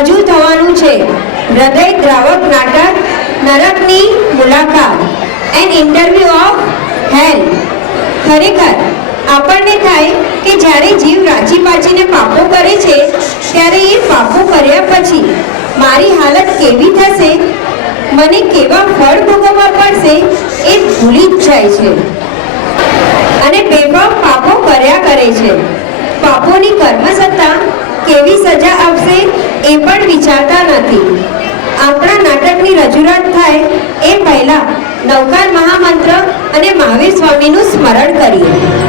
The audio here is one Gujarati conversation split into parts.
રજૂ થવાનું છે હૃદય દ્રાવક નાટક નરકની મુલાકાત એન ઇન્ટરવ્યુ ઓફ હેલ. ખરેખર આપણને થાય કે જ્યારે જીવ રાચી પાચીને પાપો કરે છે ત્યારે એ પાપો કર્યા પછી મારી હાલત કેવી થશે, મને કેવા ફળ ભોગવવા પડશે એ ભૂલી જ જાય છે અને બેફામ પાપો કર્યા કરે છે. પાપોની કર્મસત્તા કેવી સજા આપશે એ પણ વિચારતા નથી. આપણા નાટકની રજૂઆત થાય એ પહેલા નવકાર મહામંત્ર અને મહાવીર સ્વામીનું સ્મરણ કરીએ.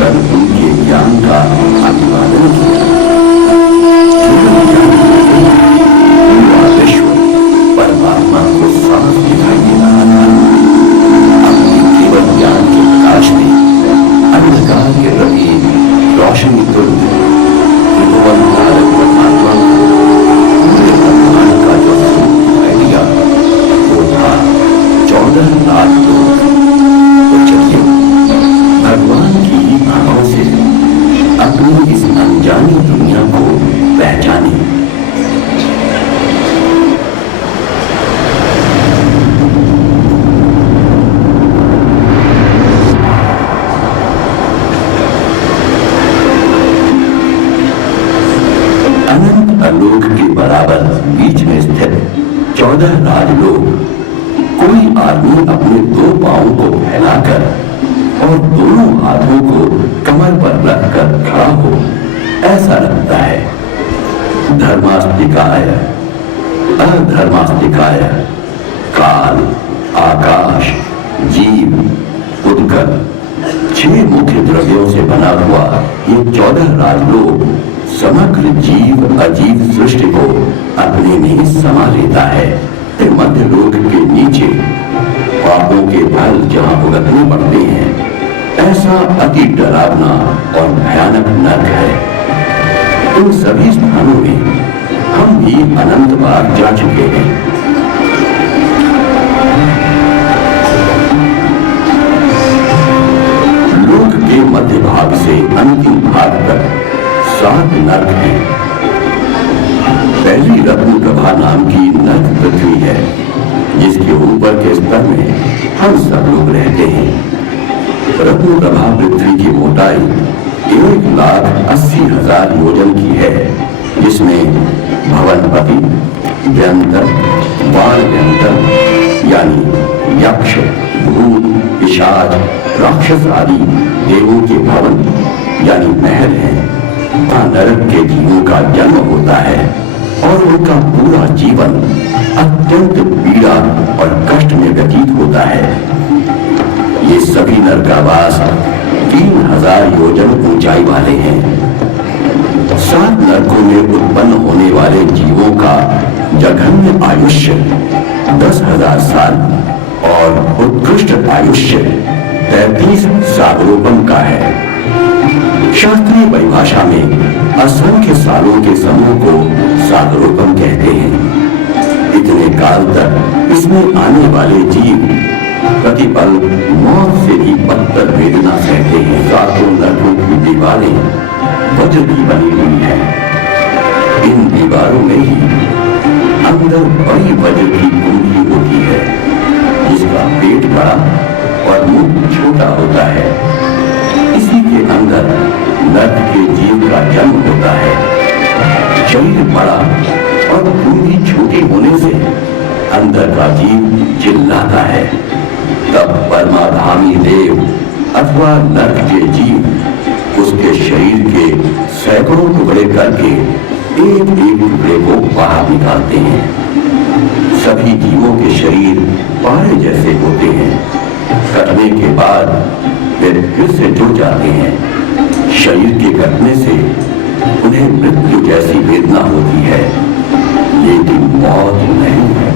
कर उनके ज्ञान का अभिवादन किया। पूरा विश्व परमात्मा को साफ दिखाई दे रहा था। अपने केवल ज्ञान के प्रकाश में अंधकार के प्रति रोशनी तुल्य त्रिभुवन धारक परमात्मा को पूरे ब्रह्मांड का जो स्वरूप दिखाई दिया वो था 14 लाख लोग। तो चलिए भगवान की ही आंखों से अपनी इस अनजानी दुनिया को पहचाने। अनंत आलोक के बराबर बीच में स्थित 14 राजलोक। कोई आदमी अपने 2 पांवों को फैलाकर और दोनों हाथों को कमर पर रखकर खड़ा हो, ऐसा लगता है। धर्मास्तिकाय, अधर्मास्तिकाय, काल, आकाश, जीव, उदकर, 6 मुख्य द्रव्यों से बना हुआ ये 14 राजलोक समग्र जीव अजीव सृष्टि को अपने में समा लेता है। मध्य लोक के नीचे पापों के फल जहां भुगतने पड़ते हैं, ऐसा अति डरावना और भयानक नरक है। इन सभी स्थानों में हम भी अनंत बार जा चुके हैं। लोक के मध्य भाग से अंतिम भाग तक 7 नरक हैं। पहली रत्न प्रभा नाम की नरक पृथ्वी है, जिसके ऊपर के स्तर में हम सब लोग रहते हैं। रत्न प्रभा पृथ्वी की मोटाई 1,80,000 योजन की है, जिसमें भवनपति, व्यंतर, बाण व्यंतर यानी यक्ष, भूत, पिशाच, राक्षस आदि देवों के भवन यानी महल हैं। वहां नरक के जीवों का जन्म होता है और उनका पूरा जीवन अत्यंत पीड़ा और कष्ट में व्यतीत होता है। ये सभी नरकावास 3,000 योजन ऊंचाई वाले हैं। 7 नरकों में उत्पन्न होने वाले जीवों का जघन्य आयुष्य 10,000 साल और उत्कृष्ट आयुष्य 33 सागरोपम का है। शास्त्रीय परिभाषा में असंख्य सालों के समूह को सागरोपम कहते हैं। इतने काल तक इसमें आने वाले जीव प्रतिपल मौत से भी बदतर वेदना सहते हैं। 7 नरकों की दीवारें वज्र की बनी हुई है। इन दीवारों में ही अंदर बड़ी वज्र की कुंडी होती है, जिसका पेट बड़ा और मुंह छोटा होता है। इसी के अंदर नर्क के जीव का जन्म होता है। शरीर बड़ा और कुंडी छोटी होने से अंदर का जीव चिल्लाता है। तब परमाधामी देव अथवा नर्क के जीव उसके शरीर के सैकड़ों टुकड़े करके एक टुकड़े को बाहर निकालते हैं। सभी जीवों के शरीर पारे जैसे होते हैं। कटने के बाद वे फिर से जुड़ जाते हैं। शरीर के कटने से उन्हें मृत्यु जैसी वेदना होती है, लेकिन मौत नहीं है।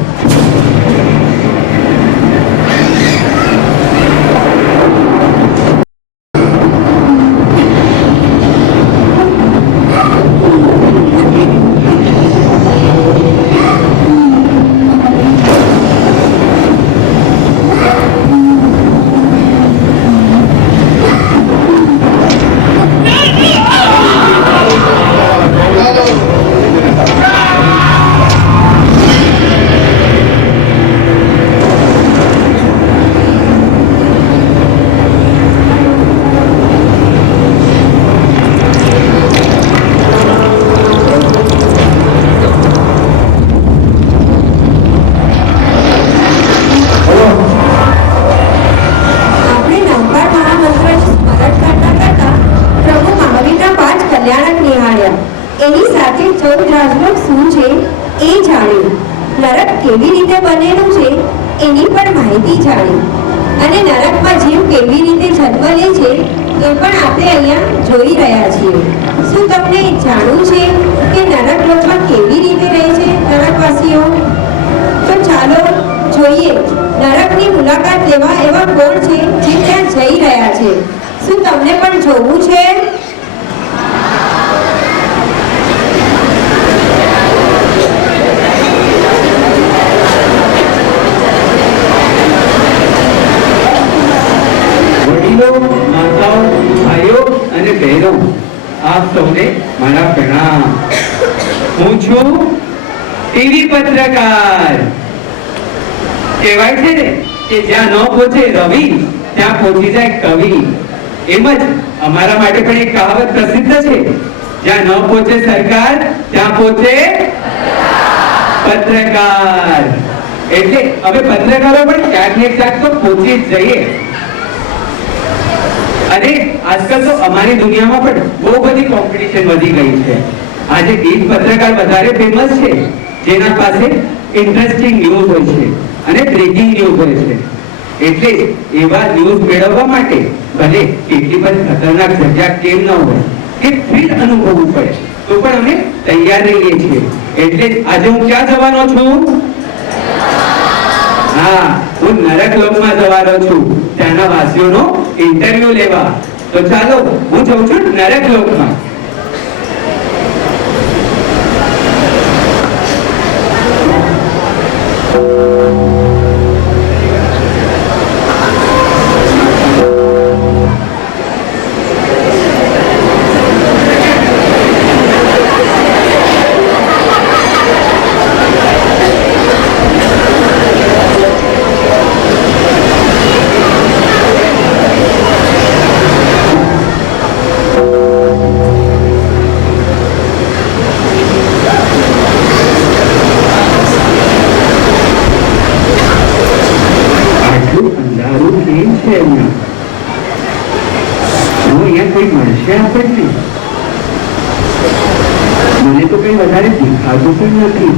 નરક કેવી રીતે બનેલું છે એની પણ માહિતી જાણી અને નરકમાં જીવ કેવી રીતે જન્મ લે છે એ પણ આપણે અહીંયા જોઈ રહ્યા છીએ. શું તમને જાણવું છે કે નરક લોકમાં કેવી રીતે રહે છે નરકવાસીઓ? તો ચાલો જોઈએ નરકની મુલાકાત લેવા એવા કોણ છે જે ત્યાં જઈ રહ્યા છે. શું તમને પણ જોવું છે? વડીલો, માતાઓ, ભાઈઓ અને બહેનો, આપ સૌને મારા પ્રણામ. હું છું ટીવી પત્રકાર. કહેવાય છે ને કે જ્યાં ન પહોંચે રવિ ત્યાં પહોંચી જાય કવિ. એમ જ અમારા માટે પણ એક કહાવત પ્રસિદ્ધ છે, જ્યાં ન પહોંચે સરકાર ત્યાં પહોંચે પત્રકાર. એટલે હવે પત્રકારો પણ ક્યાંક ને ક્યાંક તો પહોંચી જ જઈએ. અને આજકાલ તો અમારી દુનિયામાં પણ બહુ બધી કોમ્પિટિશન વધી ગઈ છે. આજે એક પત્રકાર વધારે ફેમસ છે જેના પાસે ઇન્ટરેસ્ટિંગ ન્યૂઝ હોય છે અને બ્રેકિંગ ન્યૂઝ હોય છે. એટલે એવા ન્યૂઝ મેળવવા માટે ભલે કેટલી પણ ખતરનાક જગ્યા કેમ ન હોય કે થ્રિલ અનુભવવું પડે તો પણ અમે તૈયાર રહીએ છીએ. એટલે આજે હું ક્યાં જવાનો છું? હા, હું નરક લોકમાં જવાનો છું ત્યાંના વાસીઓનો ઇન્ટરવ્યુ લેવા. તો ચાલો હું જઉં છું નરક લોકમાં. મને તો કઈ વધારે દેખાતું પણ નથી.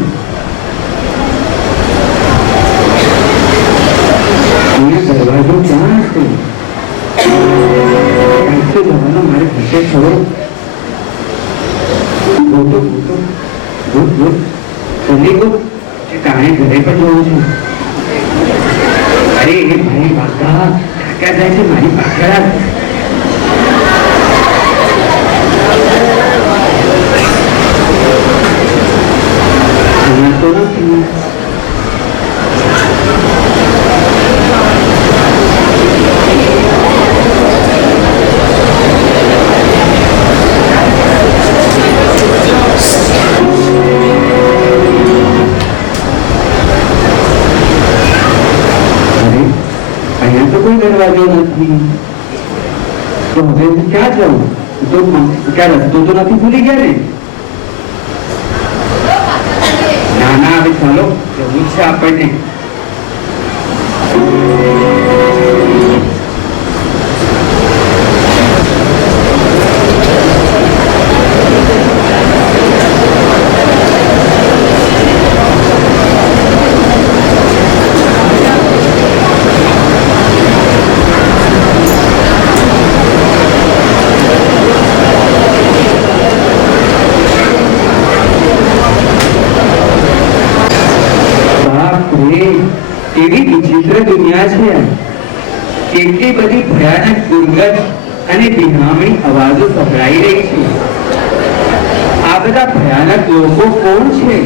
અહીંયા દરવાજો ક્યાં છે? ક્યાંથી જવાનો મારે ઘટે ખરો? ચલી ગયો કે કાંઈ ઘરે પણ જવું છે? અરે એ ભાઈ કાકા કાકા જાય છે મારી પાછળ. તો નથી. અહીંયા તો કોઈ દરવાજો નથી. તો હવે ક્યાં જવું? તો ક્યાં રસ્તો તો નથી ભૂલી ગયા ને? ના હવે ચાલો જવું છે આપણને. એવી વિચિત્ર દુનિયા છે. કેટલી બધી ભયાનક દુર્ગંધ અને બિહામણી અવાજો સંભળાઈ રહી છે. આ બધા ભયાનક લોકો કોણ છે?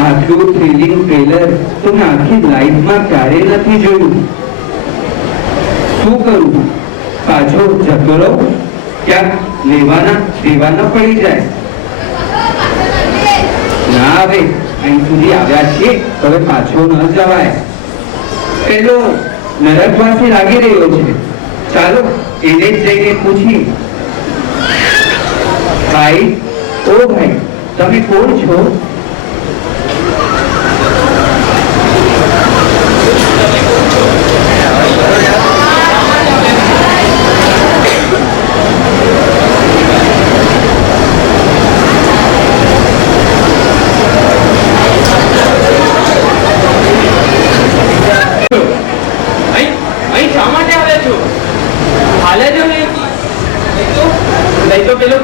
આટલું થ્રિલિંગ ટ્રેલર તો મેં આખી લાઈફમાં ક્યારેય નથી જોયું. શું કરું? પાછો જતો રહું? ક્યાંક લેવાના દેવાના પડી જાય? ના, હવે અહીં સુધી આવ્યા છીએ હવે પાછો ન જવાય. પેલો નરકવાસી લાગી રહ્યો છે, ચાલો એને જ જઈને પૂછી. ભાઈ, ઓ ભાઈ, તમે કોણ છો? અહીં શા માટે આવ્યા છો? હાલે જ નહીં લઈ તો પેલો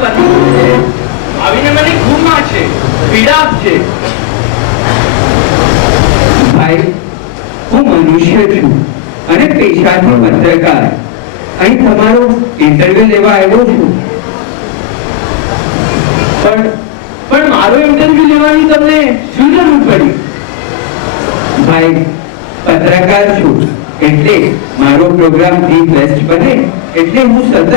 આવીને મને ખૂબ મારશે, પીડા આપશે. ભાઈ, હું મનુષ્ય છું અને પેશાથી પત્રકાર. અહીં તમારો ઇન્ટરવ્યુ લેવા આવ્યો છું. પણ મારો ઇન્ટરવ્યુ લેવાની તમને શું જરૂર પડી? ભાઈ, પત્રકાર છું એટલે મારો પ્રોગ્રામ ધી બેસ્ટ બને એટલે હું સતત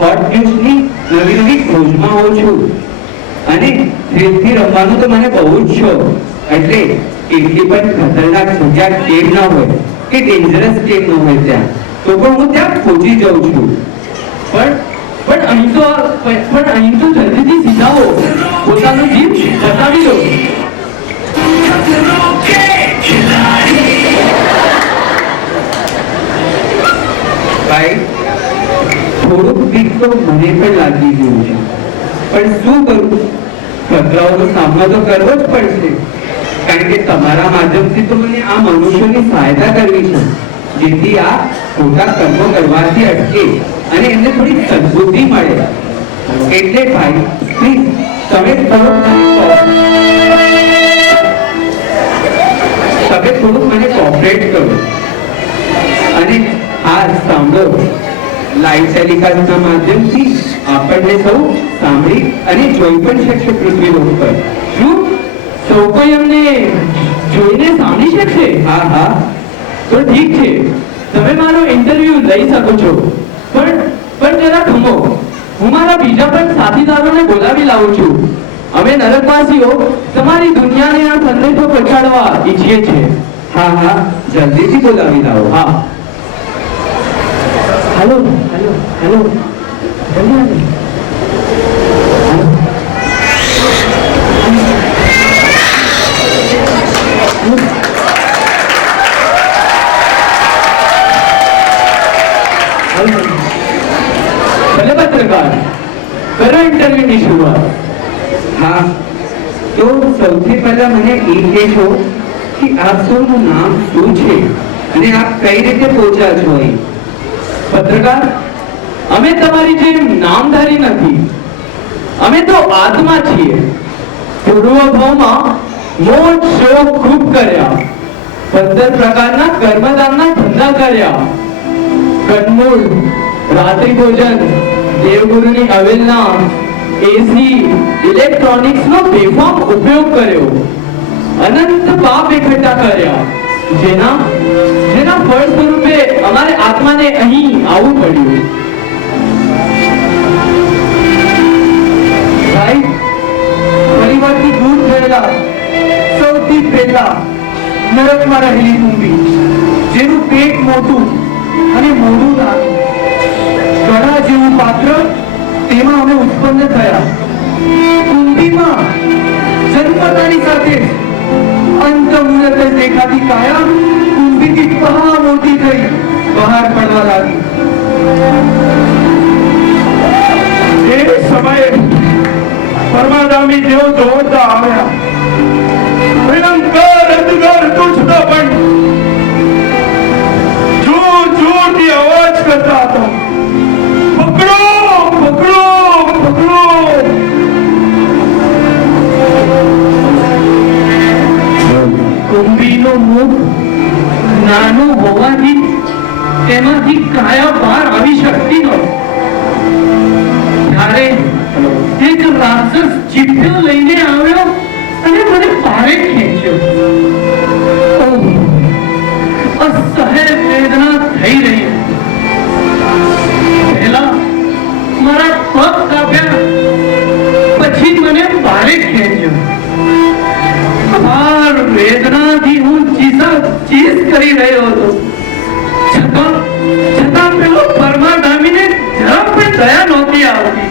હોટ ન્યૂઝની નવી નવી ખોજમાં હોઉં છું. અને થ્રિલથી રમવાનું તો મને બહુ જ શોખ. એટલે એટલી પણ ખતરનાક જગ્યા કેમ ન હોય કે ડેન્જરસ કેમ ન હોય ત્યાં તો પણ હું ત્યાં પહોંચી જાઉં છું. પણ અહીં તો જલ્દીથી સીધાઓ, પોતાનું જીવ બતાવી દો. ભાઈ, થોડુંક બીક તો મને પણ લાગી ગયું છે, પણ શું કરું? ખતરાઓનો સામનો તો કરવો જ પડશે, કારણ કે તમારા માધ્યમથી તો મને આ મનુષ્યોની સહાયતા કરવી છે, જેથી આ ખોટા કર્મો કરવાથી અટકે અને એમને થોડી સદબુદ્ધિ મળે. એટલે ભાઈ, પ્લીઝ તમે થોડુંક મને કોઓપરેટ કરો. અને આ સાંભળો, લાઈવ ટેલિકાસ્ટના માધ્યમથી આપણને સૌ સાંભળી અને જોઈ પણ શકશે પૃથ્વી લોક પર. શું સૌ કોઈ અમને જોઈને સાંભળી શકશે? હા હા, તો ઠીક છે, તમે મારો ઇન્ટરવ્યુ લઈ શકો છો. પણ જરા થમો, હું મારા બીજા પણ સાથીદારોને બોલાવી લાવું છું. અમે નરકવાસીઓ તમારી દુનિયાને આ સંદેશો પહોંચાડવા ઈચ્છીએ છીએ. હા હા, જલ્દીથી બોલાવી લાવો. હા, હેલો હેલો હેલો, જલ્દી ભલે પત્રકાર, કરો ઇન્ટરવ્યુની શરૂઆત. હા, તો સૌથી પહેલા મને એ કહેશો કે આપ સૌનું નામ શું છે અને આપ કઈ રીતે પહોંચ્યા છો અહીં? પત્રકાર, અમે તમારી જેમ નામધારી નથી, અમે તો આત્મા છીએ. પૂર્વભાવમાં મોટ શોખ ખૂબ કર્યા, 15 પ્રકારના કર્મદાનના ધંધા કર્યા, કનમૂળ, રાત્રિ ભોજન, દેવગુરુની અવહેલના, એસી, ઇલેક્ટ્રોનિક્સનો બેફામ ઉપયોગ કર્યો, અનંત પાપ એકઠા કર્યા, જેના ફળ સ્વરૂપે અમારે આત્માને અહીં આવવું પડ્યું. ભાઈ, પરિવારથી દૂર થયેલા સૌથી પહેલા નરકમાં રહેલી કુંભી, જેનું પેટ મોટું અને મોઢું નાનું, ગળા જેવું પાત્ર, તેમાં અમે ઉત્પન્ન થયા. કુંભીમાં જન્મતાની સાથે અંત મુહૂર્ત દેખાતી કાયા કુંભીથી બહા મોટી થઈ બહાર પડવા લાગી. એ સમયે પરમાદામી જેવો દોડતા આવ્યા. ભયંકર અંધકાર હતું છતાં પણ જોર જોરથી અવાજ કરતા હતા, પકડો પકડો પકડો. કુંભીનું મુખ નાનું હોવાથી તેમાંથી કાયા બહાર આવી શકતી નહોતી. ત્યારે એક રાક્ષસ ચીપ્યો લઈને આવ્યો અને મને પારે ખેંચ્યો. અસહ્ય વેદના થઈ રહી. પહેલા મારા પગ કાપ્યા, પછી મને પારે ખેંચ્યો. વેદનાથી હું ચીસ કરી રહ્યો હતો, છતાં પેલો પરમાધામીને જરા પણ દયા નહોતી આવતી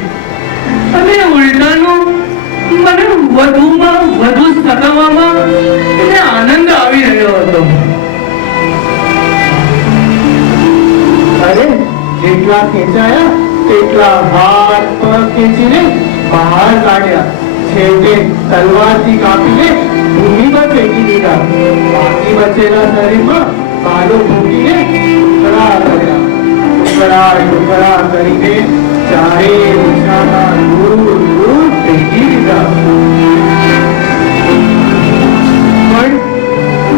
અને ઉલટાનું મને વધુમાં વધુ સતાવવામાં એને આનંદ આવી રહ્યો હતો. અરે, જેટલા ખેંચાયા તેટલા હાથ પગ ખેંચીને બહાર કાઢ્યા. છેવટે તલવારથી કાપીને ભૂમિ પર ફેંકી દીધા. બાકી બચેલા શરીરમાં બાલો ફૂટીને ટુકડા કર્યા. ટુકડા ટુકડા કરીને ચારે દિશામાં દૂર દૂર ફેંકી દીધા.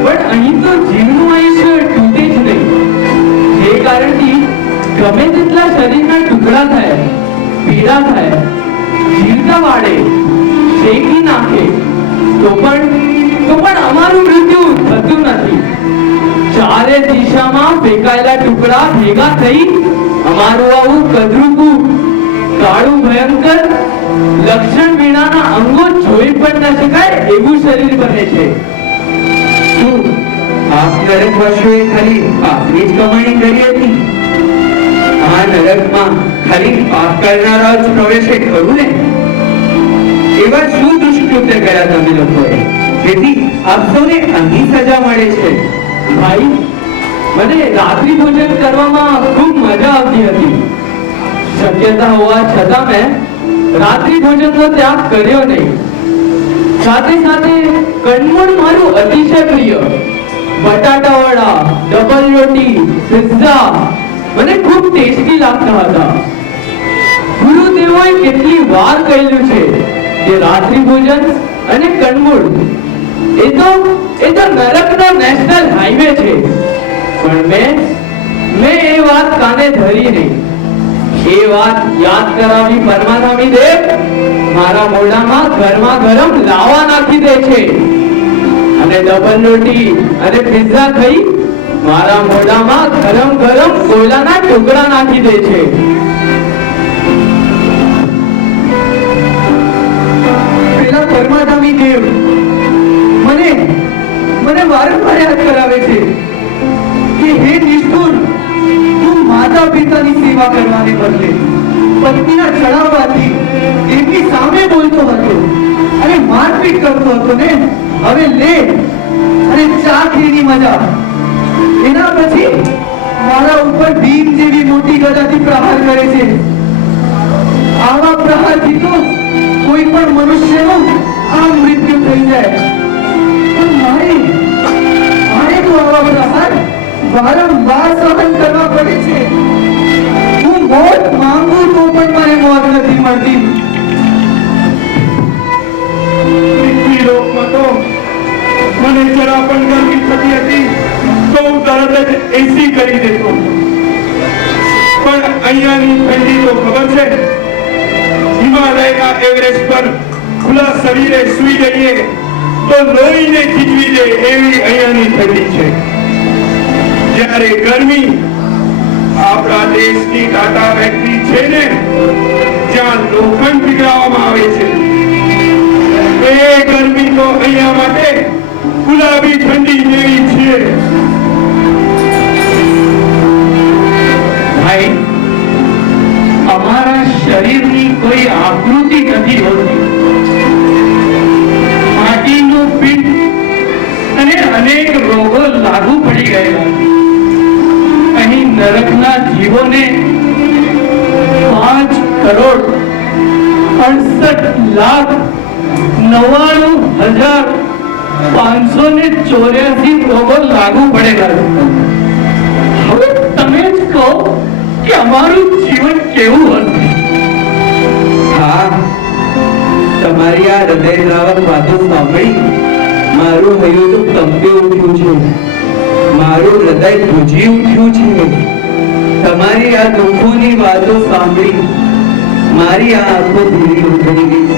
પણ અહીં તો જીવનું આયુષ્ય તૂટે જ નહીં. જે કારણથી ગમે તેટલા શરીરના ટુકડા થાય, પીડા થાય, જીવતા વાળે, શેકી નાખે, તો પણ અમારું મૃત્યુ થતું નથી. ચારે દિશામાં ફેંકાયેલા ટુકડા ભેગા થઈ અમારું આવું કદરૂપું, કાળું, ભયંકર, લક્ષણ વિનાના અંગો જોઈ પણ ન શકાય એવું શરીર બને છે. શું આપ નરકવાસીઓએ ખાલી પાપની જ કમાણી કરી હતી? આ નરકમાં ખાલી પાપ કરનારા જ પ્રવેશે ખરું ને? એવા શું દુષ્કૃત્ય કર્યા તમે લોકોએ જેથી આપ સૌને અહીં સજા મળે છે? ભાઈ, મને રાત્રિ ભોજન કરવામાં ખૂબ મજા આવતી હતી. શક્યતા હોવા છતાં મેં રાત્રિ ભોજનનો ત્યાગ કર્યો નહીં. સાથે સાથે કણમૂળ મારું અતિશય પ્રિય બટાટા વડા, ડબલ રોટી, પિઝા મને ખૂબ ટેસ્ટી લાગતા હતા. ગુરુદેવોએ કેટલી વાર કહેલું છે કે રાત્રિ ભોજન અને કણમૂળ એ તો નરકનો નેશનલ હાઈવે છે. પણ મેં એ વાત કાને ધરી નહીં. એ વાત યાદ કરાવી પરમાનામી દેવ મારા મોઢામાં ગરમા ગરમ લાવા નાખી દે છે અને ડબલ રોટી અને પિઝા ખાઈ મારા મોઢામાં ગરમ ગરમ કોયલાના ટુકડા નાખી દે છે. પેલા પરમાનામી દેવ મને વારંવાર યાદ કરાવે છે કે હે નિષ્ઠુર, તું માતા પિતાની સેવા કરવાને બદલે પત્નીના ચડાવવાથી એમની સામે બોલતો હતો અને મારપીટ કરતો હતો ને. હવે લે અને ચાખ એની મજા. એના પછી મારા ઉપર ભીમ જેવી મોટી ગદાથી પ્રહાર કરે છે. આવા પ્રહારથી તો કોઈ પણ મનુષ્યનું આ મૃત્યુ થઈ જાય. પણ મારે તો આવા પ્રહાર વારંવાર સહન કરવા પડે છે. હું મોત માંગુ તો પણ મને મોત નથી મળતી. પૃથ્વીલોકમાં તો મને જરા પણ ગરમી થતી હતી તો હું તરત જ એસી કરી દેતો. પણ અહીંયાની ઠંડી તો ખબર છે. હિમાલયના એવરેસ્ટ પર ખુલ્લા શરીરે સૂઈ જઈએ તો લોહીને ખીચવી દે એવી અહીંયાની ઠંડી છે. જ્યારે ગરમી આપણા દેશની ટાટા ફેક્ટરી છે ને, જ્યાં લોખંડ પીગળાવવામાં આવે છે, એ ગરમી તો અહીંયા માટે ગુલાબી ઠંડી જેવી છે. ભાઈ, અમારા શરીરની કોઈ આકૃતિ નથી હોતી. માટીનું પિંડ અને અનેક રોગો લાગુ પડી ગયેલા. અહીં નરકના જીવોને 5,99,584 રોગો લાગુ પડેલા. હવે તમે જ કહો કે અમારું જીવન કેવું હશે? હા, તમારી આ હૃદયદ્રાવક વાતો સાંભળી મારું હૈયું તો કંપી ઉઠ્યું છે, મારું હૃદય ધ્રુજી ઉઠ્યું છે. તમારી આ દુઃખોની વાતો સાંભળી મારી આ આંખો ભીરી ઉતરી ગઈ છે.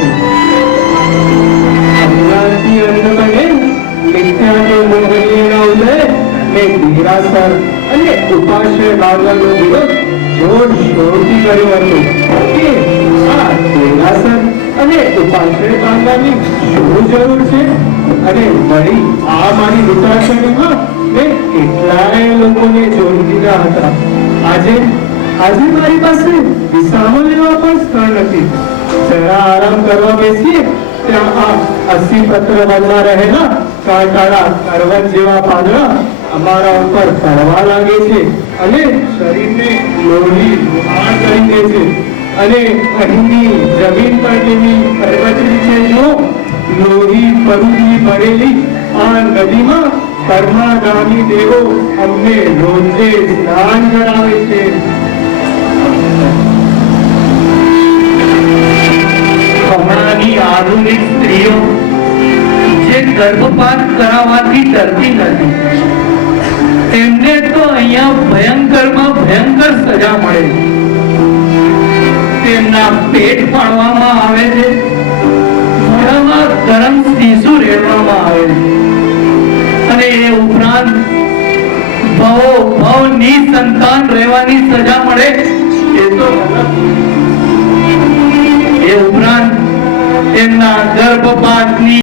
અજ્ઞાનથી અંધ બને, મિથ્યાનો મોહનીયનો ઉદય ને નિરાશર અને ઉપાશ્રય ભાવનાનો વિરોધ જોરશોરથી કર્યો હતો કે આ નિરાશર અને ઉપાશ્રય ભાવનાની શું જરૂર છે? અને વળી આ મારી વિચારસરણીમાં મેં કેટલાય લોકોને જોડી દીધા હતા. આજે મારી પાસે વિસામો લેવા પણ સ્થળ નથી. જરા આરામ કરવા બેસીએ ત્યાં આ 80 પત્ર વનમાં રહેલા કાંટાળા પર્વત જેવા પાંદડા અમારા ઉપર પડવા લાગે છે અને શરીરને લોહી લુહાણ કરી દે છે. અને અહીંની જમીન પર કેવી કરવચડી છે, જો લોહી પરુથી ભરેલી આ નદીમાં કર્મગામી દેવો અમને રોજે સ્નાન કરાવે છે. હમણાંની આધુનિક સ્ત્રીઓ જે ગર્ભપાત કરાવવાથી ડરતી નથી, તેમને તો અહીંયા ભયંકરમાં ભયંકર સજા મળે છે. તેમના પેટ પાડવામાં આવે છે, મોઢામાં ગરમ શીશુ રેડવામાં આવે છે, અને એ ઉપરાંત ભવ નિસંતાન રહેવાની સજા મળે. એ તો એ ઉપરાંત એમના ગર્ભપાતની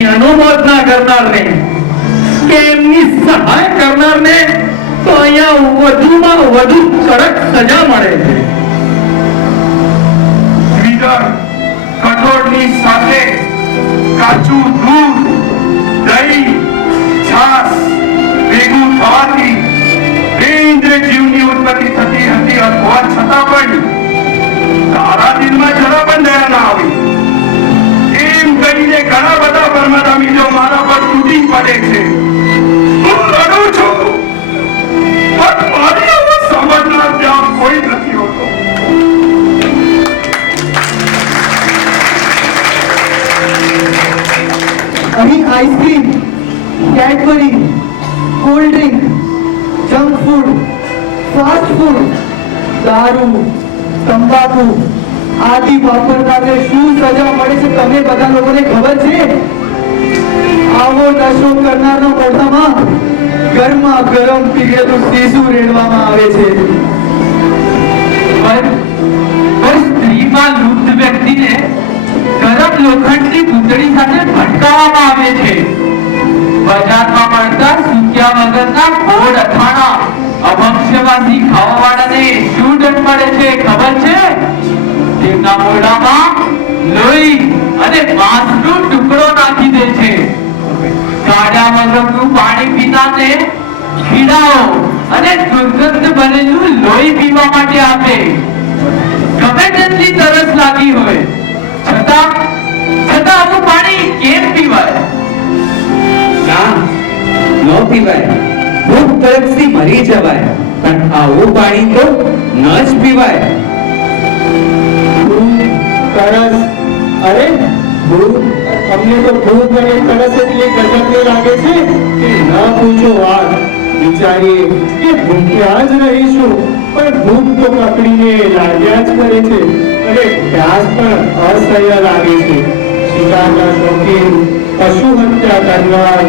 અનુમોદના કરનારને કે એમની સહાય કરનારને તો અહીંયા વધુમાં વધુ કડક સજા મળે છે. કઠોળની સાથે કાચું દૂધ, દહીં, છાશ ભેગું થવાથી ઇન્દ્ર જીવની ઉત્પત્તિ થતી હતી, અથવા છતાં પણ તારા દિલમાં જરા પણ દયા ના આવી. એમ કહીને ઘણા બધા પરમાધામીઓ મારા પર તૂટી પડે છે. હું લડું છું, પણ મારી આવું સમજનાર ત્યાં કોઈ નથી હોતો. અહીં ice cream, Cadbury, cold drink, junk food, fast food, દારૂ, તંબાકુ આદિ વાપરનારને શું સજા મળે છે તમે બધા લોકોને ખબર છે? આવો નશો કરનારના મોઢામાં ગરમા ગરમ પીગળેલું શીશુ રેડવામાં આવે છે. પણ સ્ત્રીમાં લુપ્ત વ્યક્તિને ગરમ લોખંડની પૂતળી સાથે ભટકાવવામાં આવે છે. બજારમાં મળતા સૂક્યા વગરના ગોળ અથાણા અભક્ષ્યવાસી ખાવાવાળાને શું દંડ મળે છે ખબર છે? તેમના મોઢામાં લોહી અને માંસનો ટુકડો નાખી દે છે. કાળા મગજનું પાણી પીનારને કીડાઓ અને દુર્ગંધ ભરેલું લોહી પીવા માટે આપે. ગમે તેટલી તરસ લાગી હોય છતાં આવું પાણી કેમ પીવાય? ના, ન પીવાય. ભૂખ તરફથી મરી જવાય, પણ આવું પાણી તો ન જ પીવાય. તરસ, અરે ભૂખ, અમને તો ભૂખ અને તરસ એટલી ગજબની લાગે છે કે ન પૂછો વાત. વિચારીએ કે ભૂખ્યા જ રહીશું, પણ ભૂખ તો પકડીને લાગ્યા જ કરે છે, અને પ્યાસ પણ અસહ્ય લાગે છે. શિકારના શોખીન, પશુ હત્યા કરનાર,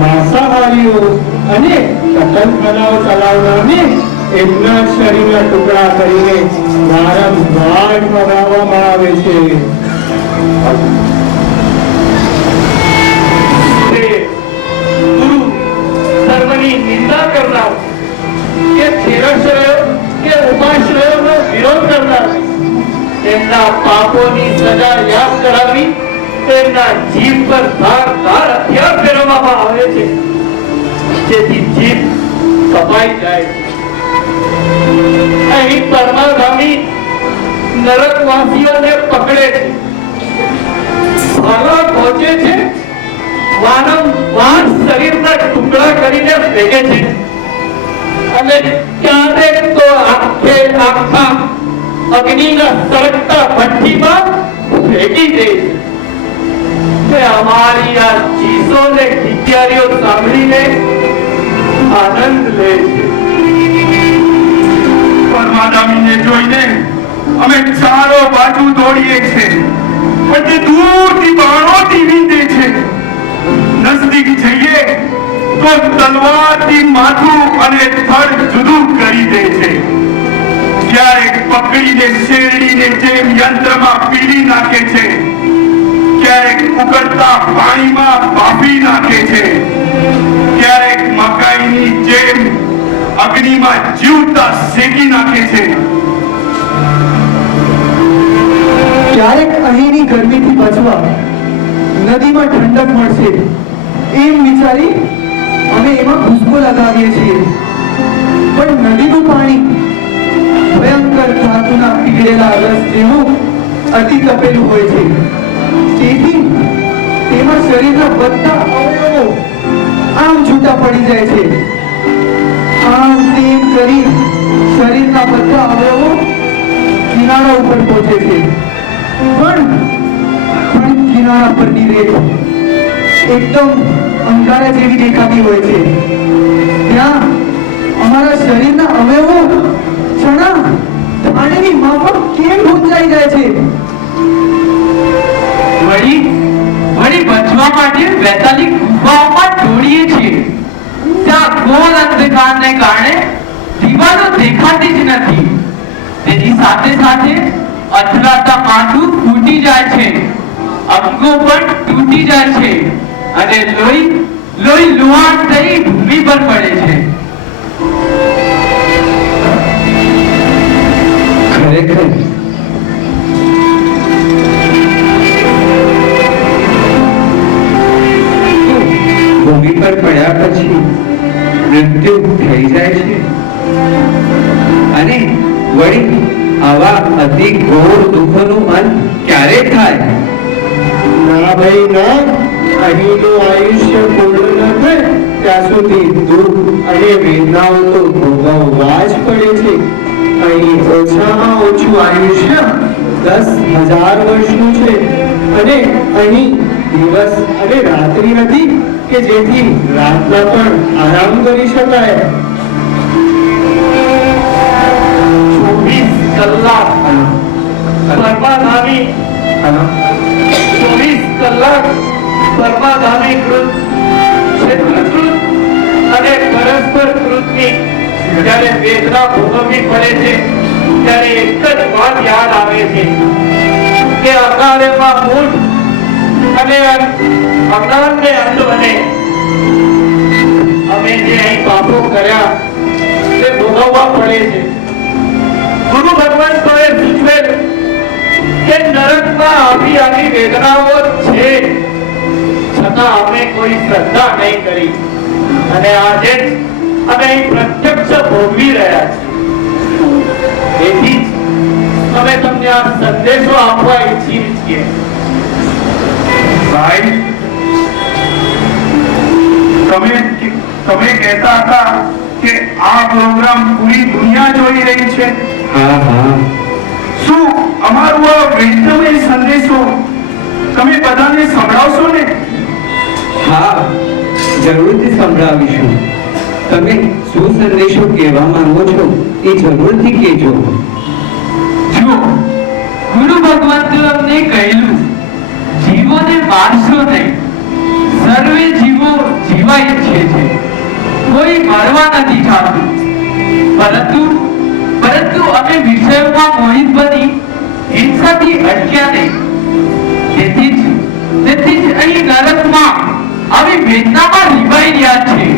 માંસાહારીઓ અને કતલખાનાઓ ચલાવનારને એમના શરીરના ટુકડા કરીને વારંવાર ખવડાવવામાં આવે છે. ગુરુ સર્વની નિંદા કરનાર કે થેરાશ્રયો કે ઉપાશ્રયોનો વિરોધ કરનાર, તેમના પાપોની સજા યાદ કરાવી તેમના જીભ પર ધાર હથિયાર ફેરવવામાં આવે છે, જેથી જીભ કપાઈ જાય. અહીં પરમાગામી નરકવાસીઓને પકડે છે, ભાલા પહોંચે છે, વારંવાર શરીરના ટુકડા કરીને ફેંકે છે, અને ક્યારેક તો આખા અગ્નિના સળગતા ભઠ્ઠીમાં ફેંકી દે છે. અમારી આ ચીસો ને ખીચારીઓ સાંભળીને આનંદ લે છે. પરમાદામીને જોઈને અમે ચારો બાજુ દોડીએ છીએ, પણ તે દૂરથી બાણોથી વીંધે છે. નજદીક જઈએ તો તલવારથી માથું અને થડ જુદું કરી દે છે. ક્યારેક પકડીને શેરડીને જેમ યંત્રમાં પીડી નાખે છે, ક્યારેક ઉકળતા પાણીમાં બાફી નાખે છે, ક્યારેક મકાઈની જેમ અગ્નિમાં જીવતા શેકી નાખે છે. ક્યારેક અહીંની ગરમીથી બચવા નદીમાં ઠંડક મળશે એમ વિચારી અમે એમાં ખુશ્બુ લગાવીએ છીએ, પણ નદીનું પાણી ભયંકર ધાતુના પીગળેલા રસ જેવું અતિ તપેલું હોય છે. તેથી તેમાં શરીરના બધા અવયવો આમ છૂટા પડી જાય છે. આમ તેમ કરી શરીરના બધા અવયવો કિનારા ઉપર પહોંચે છે. પણ કિનારા પરની રેત એકદમ અંગારા જેવી દેખાતી હોય છે. ત્યાં અમારા શરીરના અવયવો ચણા પાણીની માફક કેમ ગુંજાઈ જાય છે? વળી બચવા માટે વૈતાલિક ગુફાઓમાં દોડીએ છીએ. ત્યાં ઘોર અંધકારને કારણે દિવાલો દેખાતી જ નથી. તેની સાથે સાથે અથડાતા માથું ફૂટી જાય છે, અંગો પણ તૂટી જાય છે અને લોહી લુહાણ થઈ ભૂમિ પર પડે છે. ખરેખર ભૂમિ પર પડ્યા પછી મૃત્યુ થઈ જાય છે અને વળી આવા અતિ ઘોર દુઃખોનું અંત ક્યારે થાય? ના ભાઈ ના, અહીંનું આયુષ્ય પૂર્ણ ન થાય ત્યાં સુધી દુઃખ અને વેદનાઓ તો ભોગવવા જ પડે છે. અહીં ઓછામાં ઓછું આયુષ્ય 10,000 વર્ષનું છે અને અહીં દિવસ અને રાત્રિ નથી કે જેથી રાતના પણ આરામ કરી શકાય. 24 કલાક સર્વાધામી 24 કલાક સર્વાધામી કૃત ક્ષેત્રકૃત અને પરસ્પર કૃતની જ્યારે વેદના ભોગવવી પડે છે ત્યારે એક જ વાત યાદ આવે છે કે અકાળેમાં મૂઢ અને અજ્ઞાનને અંધ બને. અમે જે અહીં પાપો કર્યા તે ભોગવવા પડે છે. ગુરુ ભગવંતોએ સૂચવેલ કે નરકમાં આવી વેદનાઓ છે, છતાં અમે કોઈ શ્રદ્ધા નહીં કરી અને આજે જ અમે અહીં પ્રત્યક્ષ ભોગવી રહ્યા છીએ. તેથી જ અમે તમને આ સંદેશો આપવા ઈચ્છીએ છીએ. ભાઈ, તમે કહેતા હતા કે આ પ્રોગ્રામ પૂરી દુનિયા જોઈ રહી છે. હા, શું અમારો આ વેદમય સંદેશો તમે બધાને સંભળાવશો ને? હા, જરૂરથી સંભળાવીશું. તમે શું સંદેશો કહેવા માંગો છો એ જરૂરથી કહેજો. જુઓ, ગુરુ ભગવંતે અમને કહેલું, જીવોને મારશો નહીં. સર્વે જીવો જીવા ઈચ્છે છે, કોઈ મરવા નથી ચાહતું. પરંતુ અમે વિષયોમાં મોહિત બની હિંસાથી અટક્યા નહીં. તેથી જ અહીં નરકમાં આવી વેદનામાં લીવાઈ રહ્યા છે.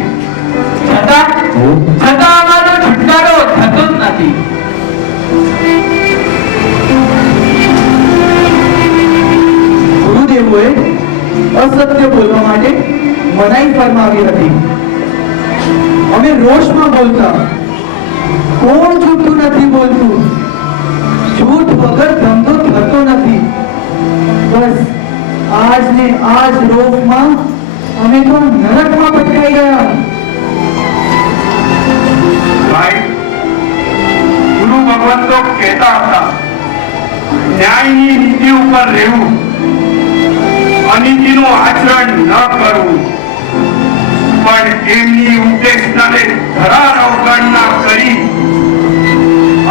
છતાં અમારો છુટકારો થતો જ નથી. ગુરુદેવોએ અસત્ય બોલવા માટે મનાઈ ફરમાવી હતી. અમે રોષમાં બોલતા. કોણ જૂઠું નથી બોલતું? જૂઠ વગર ધંધો થતો નથી. બસ આજ ને આજ રોષમાં અમે તો નરકમાં ભટકાઈ ગયા. ભાઈ, ગુરુ ભગવંતો કહેતા હતા ન્યાયની નીતિ ઉપર રહેવું, અનીતિનું આચરણ ન કરવું. પણ એમની ઉપદેશનાને ધરાર અવગણના કરી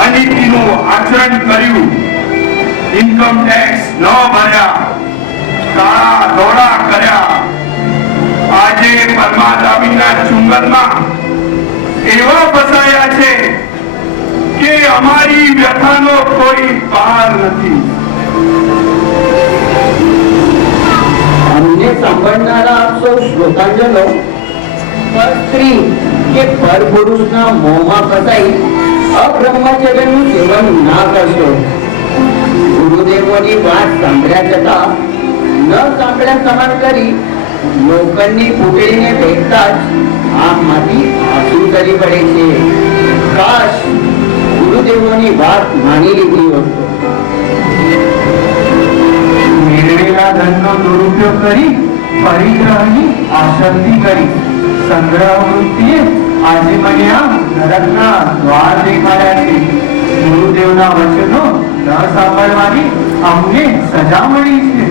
અનીતિનું આચરણ કર્યું. ઇન્કમ ટેક્સ ન ભર્યા, કાળા ધોળા કર્યા. આજે પરમાદામીના ચુંગલમાં એવા ફસાયા છે કે અમારી વ્યથાનો કોઈ પાર નથી. અમને સાંભળનારા આપ સૌ શ્રોતાજનો પર સ્ત્રી કે પર પુરુષના મોહમાં ફસાઈ અબ્રહ્મચર્યનું સેવન ના કરશો. ગુરુદેવોની વાત સાંભળ્યા છતાં ન સાંભળ્યા સમાન કરી લોખંડની પૂતળીને ભેટતા જ આંખમાંથી આંસુ કરી પડે છે. કાશ ગુરુદેવોની વાત માની લીધી હોત. મેળવેલા ધનનો દુરુપયોગ કરી પરિગ્રહની આસક્તિ કરી સંગ્રહવૃત્તિએ આજે મને આ નરકના દ્વાર દેખાડ્યા છે. ગુરુદેવના વચનો ન સાંભળવાની અમને સજા મળી છે.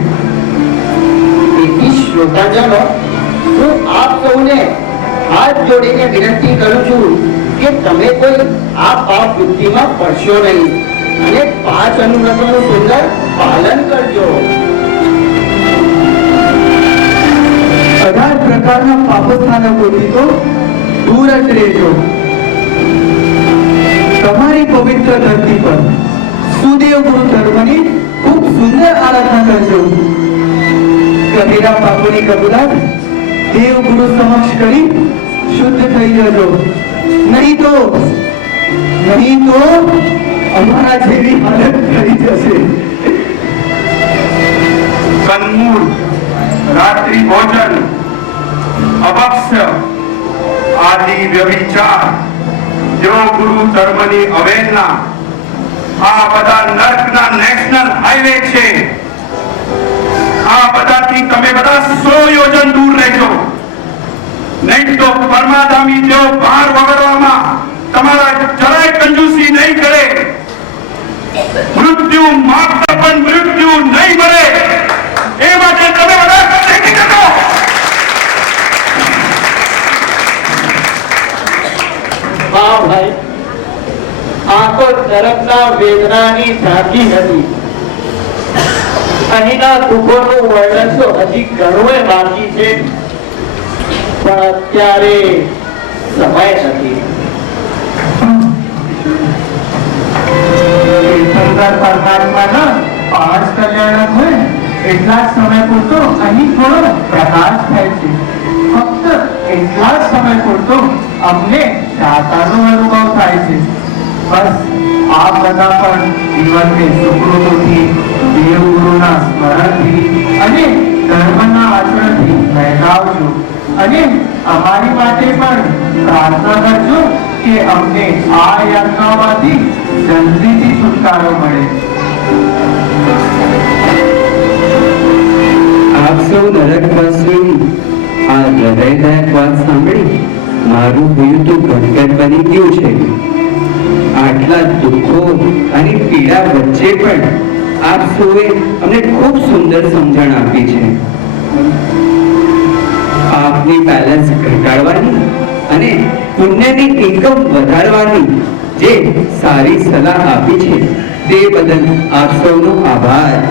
તેથી શ્રોતાજનો, હું આપ સૌને હાથ જોડીને વિનંતી કરું છું કે તમે કોઈ આ પાપ વૃત્તિમાં પડશો નહીં અને 5 અનુવ્રતોનું સુંદર પાલન કરજો. 18 પ્રકારના પાપસ્થાનકોથી તો દૂર જ રહેજો. તમારી પવિત્ર ધરતી પર સુદેવ ગુરુ ધર્મની ખૂબ સુંદર આરાધના કરજો. કરેલા પાપોની કબૂલાત દેવ ગુરુ સમક્ષ કરી શુદ્ધ થઈ જજો. નહીં તો અમારા જેવી હાલત થઈ જશે. કંદમૂળ, રાત્રિ ભોજન, અભક્ષ્ય આદિ વ્યભિચાર, જેવો ગુરુ ધર્મની અવહેલના, આ બધા નર્કના નેશનલ હાઈવે છે. આ બધાથી તમે બધા 100 યોજન દૂર રહેજો. નહીં તો પરમાધામી જેવો ભાર વગરવામાં તમારા જરાય કંજૂસી નહીં કરે. મૃત્યુ માત્ર પણ મૃત્યુ નહીં મળે એ માટે તમે બધા શીખી જજો. હા ભાઈ, આ તો નરકના વેદનાની ઝાંખી હતી. અહીંના દુઃખોનું વર્ણન તો હજી ઘણું બાકી છે, પણ અત્યારે સમય નથી. તીર્થંકર પરમાત્માના 5 કલ્યાણક હોય એટલા જ સમય પૂરતો અહીં થોડો પ્રકાશ થાય છે. ફક્ત એટલા જ સમય પૂરતો અમને શાતાનો અનુભવ થાય છે. બસ આપ બધા પણ જીવનને સુકૃતોથી, દેવગુરુના સ્મરણથી અને ધર્મના આચરણથી વહેલાવજો અને અમારી માટે પણ પ્રાર્થના કરજો કે અમને આ યાતનામાંથી જલ્દીથી છુટકારો મળે. આપ સૌ નરકવાસીઓની આ હૃદયદાયક વાત સાંભળી મારું હૃદય તો ગદગદ બની ગયું છે. આટલા દુઃખો અને પીડા વચ્ચે પણ આપ સૌએ અમને ખૂબ સુંદર સમજણ આપી છે. આપની બેલેન્સ ઘટાડવાની અને પુણ્યની ઇન્કમ વધારવાની જે સારી સલાહ આપી છે તે બદલ આપ સૌનો આભાર.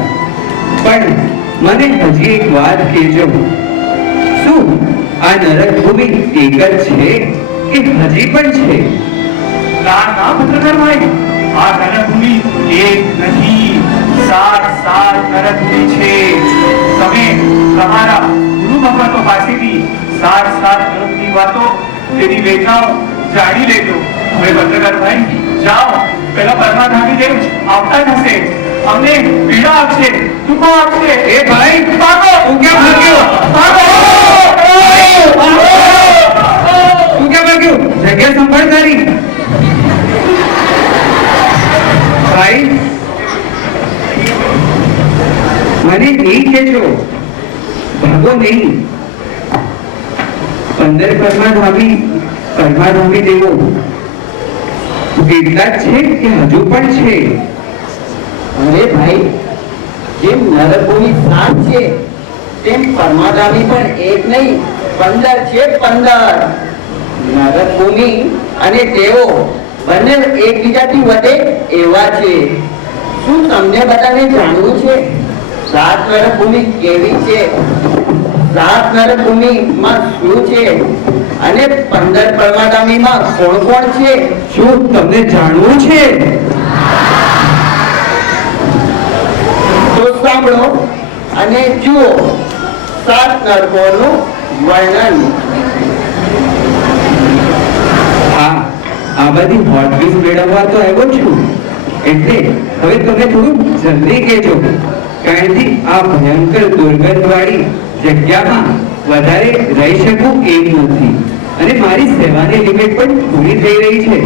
પણ મને હજી એક વાત કહેજો, શું આ નરક ભૂમિ એક જ છે કે હજી પણ છે? ના પત્રકાર ભાઈ, આ નરકભૂમિ એક નહીં, 7 નરકભૂમિ છે. તમે તમારા ગુરુ ભગવતો પાસેથી 7 નરકની વાતો તેની વેચાઓ જાણી લેજો. હવે પત્રકાર ભાઈ જાઓ, પેલા પરમાધામી દેવ આવતા જ હશે, અમને પીડા આપશે, દુઃખો આપશે. એ ભાઈ ભાગો! તું ક્યાં ભાગ્યો? તું ક્યાં ભાગ્યો? જગ્યા સંભાળ તારી. ભાઈ મને એ કહેજો, ભાગો નહીં. 15 પરમાધામી દેવો કેટલા જ છે કે હજુ પણ છે? અરે ભાઈ, જેમ નરકભૂમિ 7 છે તેમ પરમાધામી પણ એક નહીં 15 છે. 15 નરકભૂમિ અને તેઓ બંને એકબીજાથી વધે એવા છે. શું તમને બધાને જાણવું છે 7 નરકભૂમિ કેવી છે, 7 નરકભૂમિમાં શું છે અને 15 પરમાધામીમાં કોણ કોણ છે? શું તમને જાણવું છે? તો સાંભળો અને જુઓ 7 નરકોનું વર્ણન. હા, આ બધી હોટવીસ મેળવવા તો આવ્યો છું, એટલે હવે તમે થોડું જલ્દી કહેજો, કારણ કે આ ભયંકર દુર્ગંધવાળી જગ્યામાં વધારે રહી શકું એમ નથી અને મારી સેવાની લિમિટ પણ પૂરી થઈ રહી છે.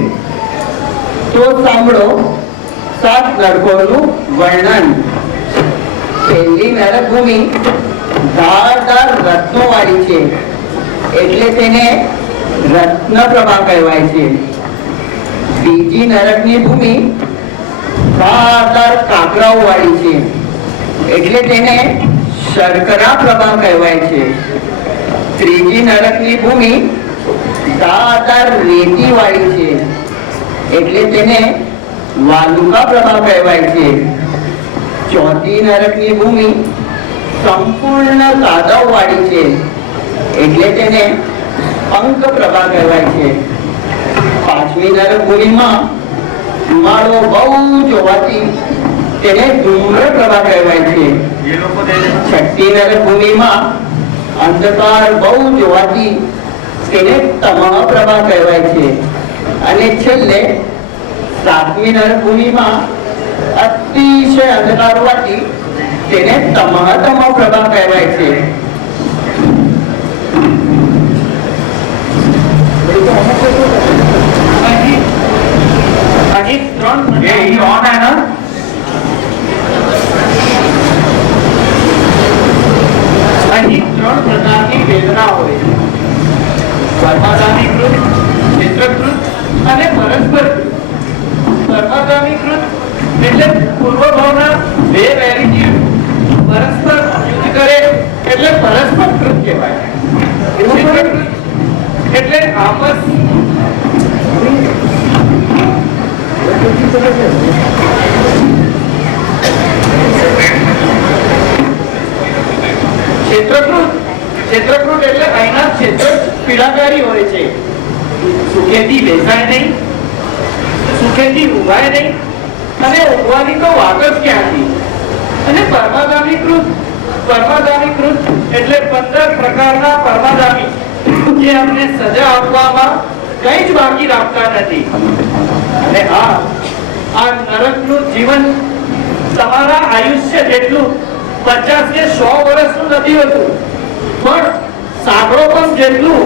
તો સાંભળો 7 નરકોનું વર્ણન. પહેલી નરકભૂમિ ધારદાર રત્નો વાળી છે. એટલે તેને રત્નપ્રભા કહેવાય છે. બીજી નરકની ભૂમિ ધારદાર કાંકરાઓ વાળી છે એટલે તેને શર્કરા પ્રભા કહેવાય છે. ત્રીજી નરકની ભૂમિ ધારદાર રેતી વાળી છે એટલે તેને વાલુકા પ્રભા કહેવાય છે. ચોથી નરકની ભૂમિ સંપૂર્ણ કાદવ વાળી છે એટલે તેને પંક પ્રભા કહેવાય છે. પાંચમી નરક ભૂમિમાં ધુમાડો બહુ જોવાથી તેને ધૂમ્ર પ્રભા કહેવાય છે. છઠ્ઠી નરક ભૂમિમાં અંધકાર બહુ જોવાથી તેને તમઃ પ્રભા કહેવાય છે. અને છેલ્લે સાતમી નરક ભૂમિમાં અતિશય અંધકાર હોવાથી તેને તમઃતમ પ્રભા કહેવાય છે. અહીં ત્રણ એ ઓન है ना અહીં ત્રણ પ્રકારની વેદના હોય છે. કર્મગામીકૃત, ચિત્રકૃત અને પરસ્પરકૃત. કર્મગામીકૃત એટલે પૂર્વ ભાવના બે વેરી જીવ પરસ્પર યુદ્ધ કરે એટલે પરસ્પર કૃત કહેવાય. ચિત્રકૃત એટલે આપસ ક્ષેત્રકૃત એટલે અહીંના ક્ષેત્ર પીડાકારી હોય છે. સુખેથી બેસાય નહીં, સુખેથી ઉભાય નહીં અને ઉભવાની તો વાત જ ક્યાંથી. અને પરમાગામીકૃત એટલે 15 પ્રકારના પરમાગામી જે અમને સજા આપવામાં કઈ જ બાકી રાખતા નથી. અને આ નરકનું જીવન તમારા આયુષ્ય જેટલું 50 કે 100 વર્ષનું નથી હોતું, પણ સાંકળો પણ જેટલું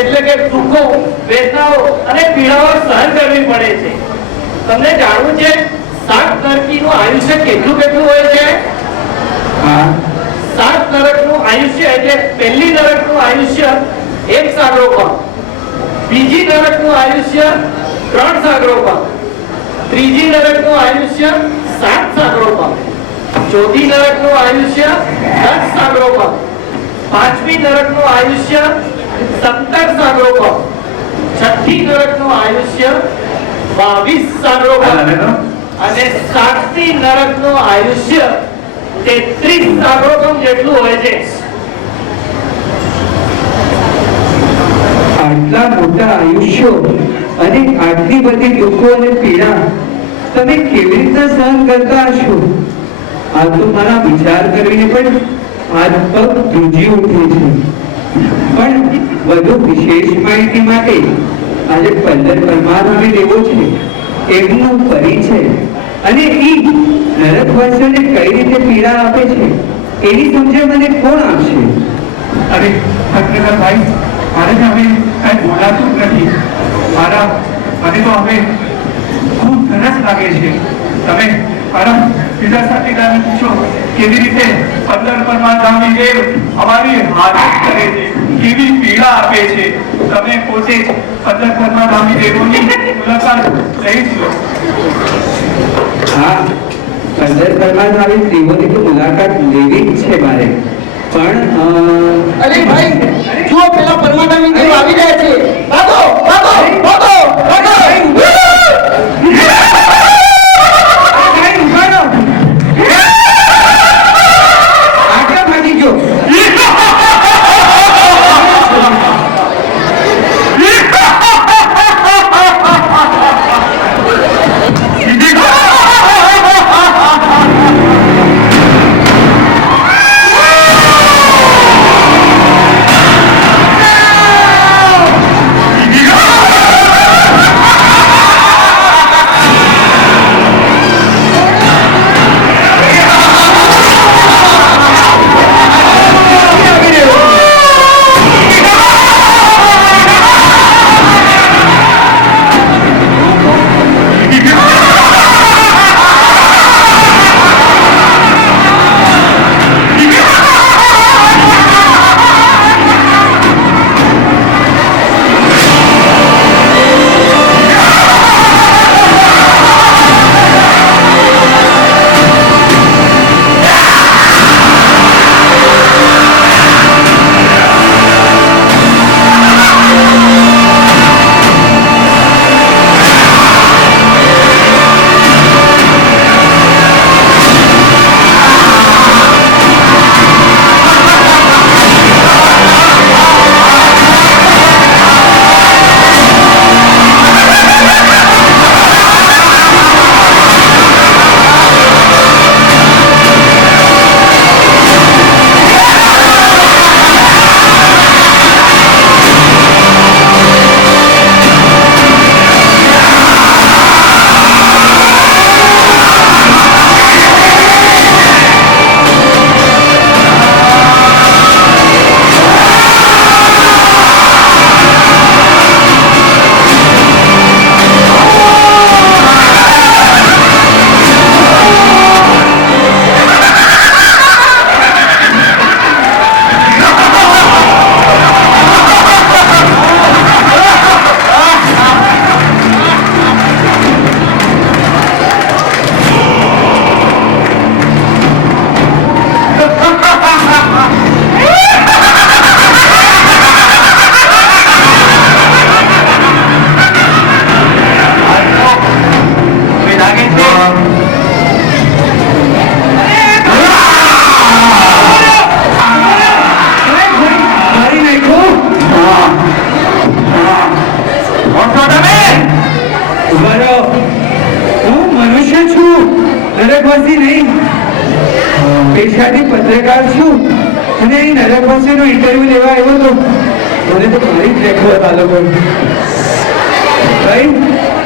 એટલે કે દુઃખો, વેદનાઓ અને પીડાઓ સહન કરવી પડે છે. તમને જાણવું છે 7 નરકીનું આયુષ્ય કેટલું હોય છે? 7 નરકનું આયુષ્ય એટલે પહેલી નરકનું આયુષ્ય 1 સાગરો પણ, બીજી નરકનું આયુષ્ય 3 સાગરો પણ, ત્રીજી નરકનું આયુષ્ય 7 સાગરો પણ, ચોથી નરકનું આયુષ્ય 10 સાગરો પણ, પાંચમી નરકનું આયુષ્ય 17 સાગરો પણ, છઠ્ઠી નરકનું આયુષ્ય 22 સાગરો પણ અને સાતમી નરકનું આયુષ્ય 33 સાગરો પણ જેટલું હોય છે. આટલા મોટા આયુષ્યો અને આટલી બધી દુઃખો અને પીડા તમે કેવી રીતે સહન કરતા હશો? આ તો મારા વિચાર કરીને પણ હાથ પગ ધ્રુજી ઉઠે છે. પણ વધુ વિશેષ માહિતી માટે આજે 15 પરમાત્માને દેવો છે એમનો પરિચય અને એ નરકવાસીઓને કઈ રીતે પીડા આપે છે એની સમજણ મને કોણ આપશે? અરે પત્રકાર ભાઈ, મારે હવે કઈ બોલાતું જ નથી. મને તો હવે ખૂબ તરસ લાગે છે. તમે મારા પિતા સાથે પૂછો કેવી રીતે 15 પરમાત્માની દેવ અમારી હાજર કરે છે, કેવી પીડા આપે છે. તમે પોતે જ 15 પરમાત્માની દેવોની મુલાકાત લઈ જ લો. હા, 15 પરમાત્માની દેવોની તો મુલાકાત લેવી જ છે મારે. પણ અરે ભાઈ, જુઓ પેલા પરમાત્માની દેવ આવી રહ્યા છે. ભાગો ભાગો ભાગો ભાગો! આગળ ભાગી ગયો. No! આજે છું નરકવાસી નહીં, પેશાથી પત્રકાર છું અને અહીં નરકવાસીનો ઇન્ટરવ્યુ લેવા આવ્યો તો મને તો મારી જ રેખો હતા લોકો. ભાઈ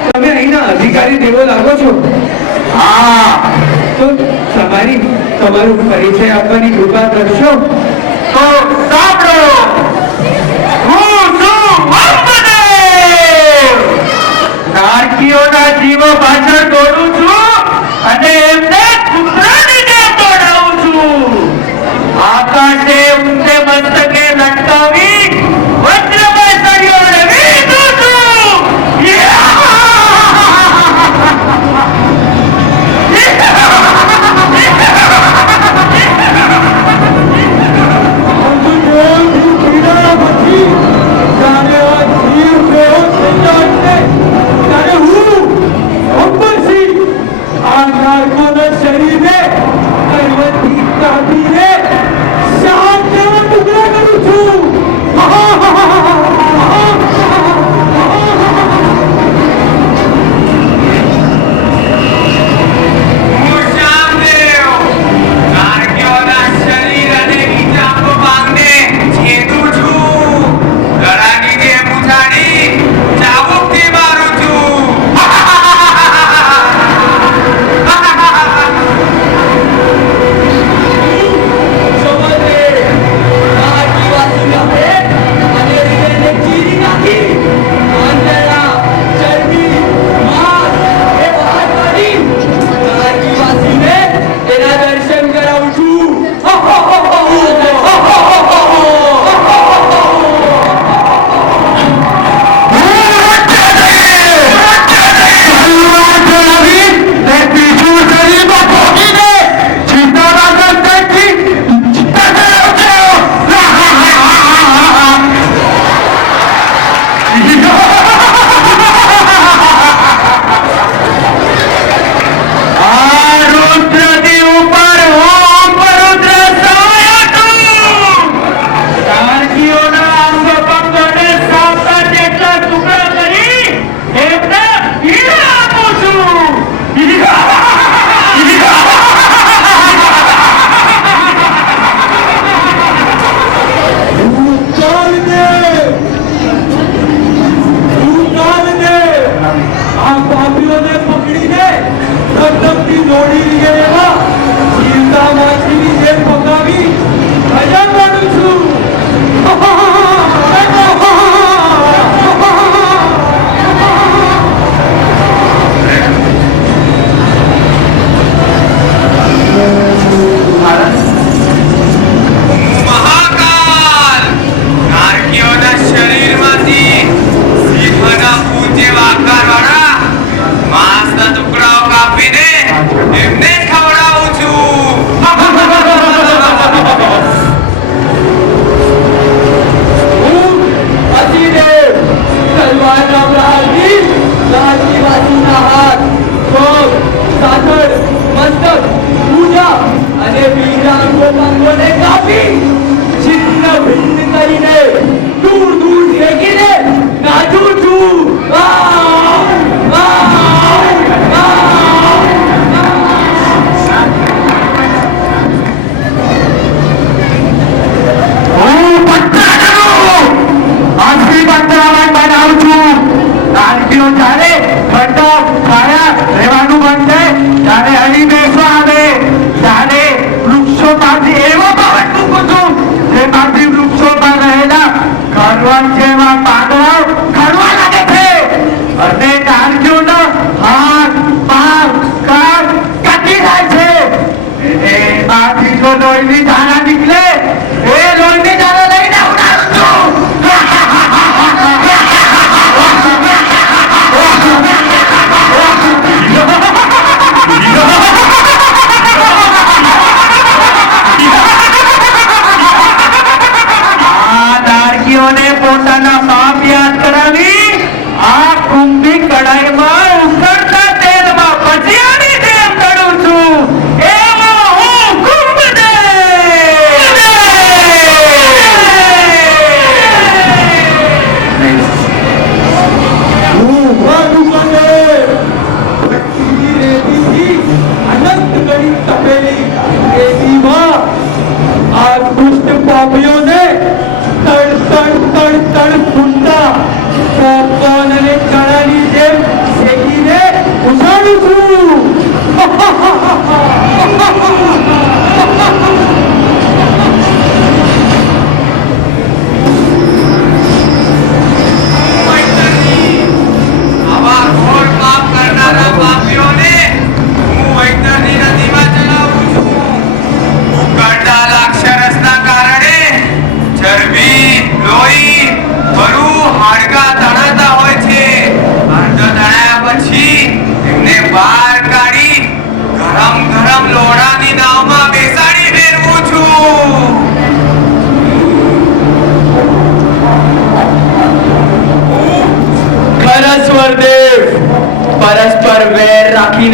તમે અહીંના અધિકારી જેવો લાગો છો. હા, તો તમારું પરિચય આપવાની કૃપા કરશો? તો સાંભળો, હું છું મહાદેવ. નારકીઓના જીવો પાછળ દોડું છું અને એમને કૂતરાની જેમ દોડાવું છું. આકાશે ઊંચે મસ્તકે લટકાવી વજ્રમય સળિયોને વીંધું છું.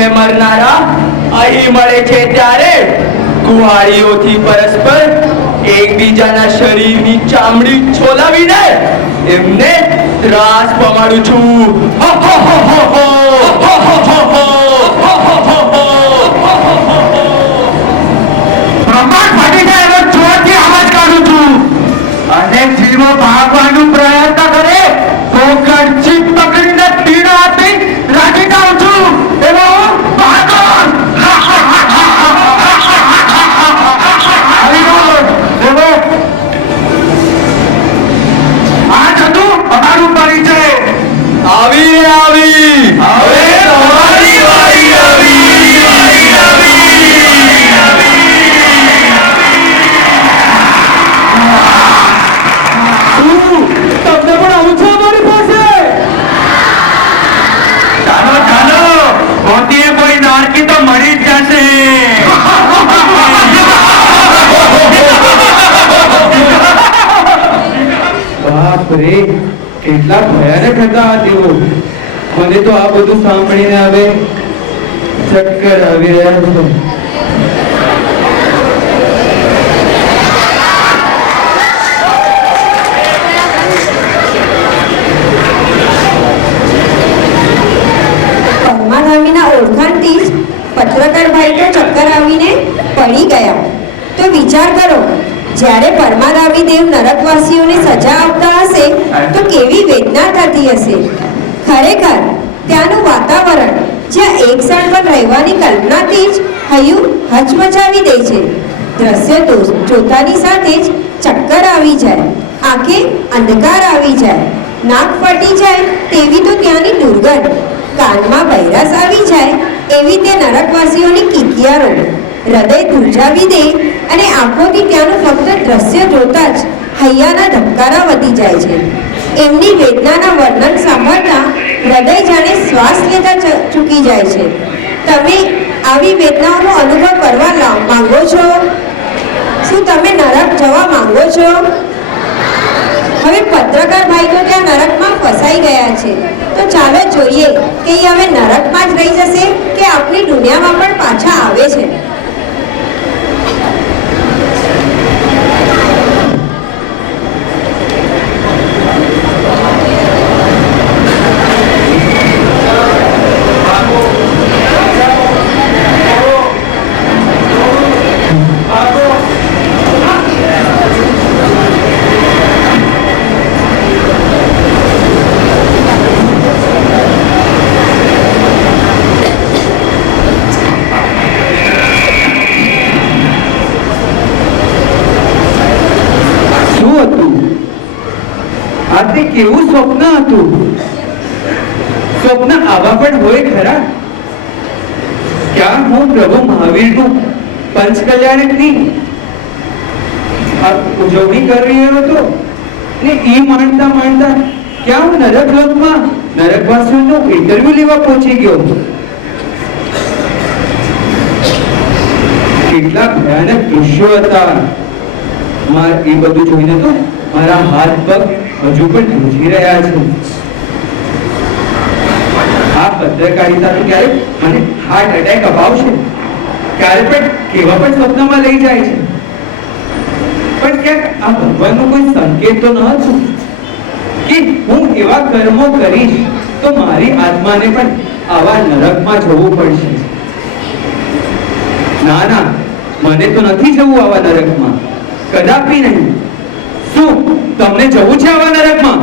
જીવીને મરનારા અહીં મળે છે ત્યારે કુહાડીઓથી પરસ્પર એકબીજાના શરીરની ચામડી છોલાવીને એમને ત્રાસ પમાડું છું. બ્રહ્માંડ ફાટી જાય એવો જોરથી અવાજ કાઢું છું અને જીવો ભાગવાનો પ્રયત્ન કરે તો ગળચી પકડીને તીડો આપી રાખી દઉં છું. એવો ભાગો. એવો આ હતું અમારું પરિચય. આવી રે આવી હવે તમારી વારી આવી. તમને પણ આવું છે અમારી પાસે? ચાલો ચાલો ગોતીએ કોઈ નારકી તો મળી જ જશે. બાપ રે, કેટલા ભયાનક હતા આ તેઓ. મને તો આ બધું સાંભળીને હવે ચક્કર આવી રહ્યા છે. પરમાધામીના ઓળખાણથી જ પત્રકાર ભાઈ તો ચક્કર આવીને પડી ગયા. તો વિચાર કરો, જ્યારે પરમાધામી દેવ નરકવાસીઓને સજા આપતા હશે તો કેવી વેદના થતી હશે. ખરેખર ત્યાંનું વાતાવરણ જ્યાં એક ક્ષણ પણ રહેવાની કલ્પનાથી જ હૈયું હચમચાવી દે છે. દ્રશ્ય જોતાની સાથે જ ચક્કર આવી જાય, આંખે અંધકાર આવી જાય, નાક ફટી જાય તેવી તો ત્યાંની દુર્ગંધ, કાનમાં બૈરાસ આવી જાય એવી તે નરકવાસીઓની કિકિયારો હૃદય ધ્રુજાવી દે અને આંખોથી ત્યાંનું ફક્ત દ્રશ્ય જોતા જ હૈયાના ધબકારા વધી જાય છે. એમની વેદનાના વર્ણન સાંભળતા હૃદય જાણે શ્વાસ લેતા ચૂકી જાય છે. તમે આવી વેદનાઓનો અનુભવ કરવા માંગો છો? શું તમે નરક જવા માંગો છો? હવે પત્રકાર ભાઈ તો ત્યાં નરકમાં ફસાઈ ગયા છે. તો ચાલો જોઈએ કે એ હવે નરકમાં જ રહી જશે કે આપણી દુનિયામાં પણ પાછા આવે છે. કેવું સ્વપ્ન હતું? સ્વપ્ન આવા પણ હોય ખરા? ક્યાં હું પ્રભુ મહાવીરનું પંચકલ્યાણકની ઉજવણી કરી રહ્યો હતો ને એ માણતા માણતા ક્યાં હું નરકલોકમાં નરકવાસીઓનો ઇન્ટરવ્યુ લેવા પહોંચી ગયો. કેટલા ભયાનક દૃશ્યો હતા. એ બધું જોઈને તો મારા હાથ પગ હજુ પણ ધ્રુજી રહ્યા છે. આ પત્રકારિતા તો ક્યારેક મને હાર્ટ એટેક અપાવશે, ક્યારે પણ કેવા પણ સ્વપ્નમાં લઈ જાય છે. પણ ક્યાંક આ ભગવાનનો કોઈ સંકેત તો ન હતો કે હું એવા કર્મો કરીશ તો મારી આત્માને પણ આવા નરકમાં જવું પડશે. ના ના, મને તો નથી જવું આવા નરકમાં, કદાપી નહીં. શું તમને જવું છે આવા નરકમાં?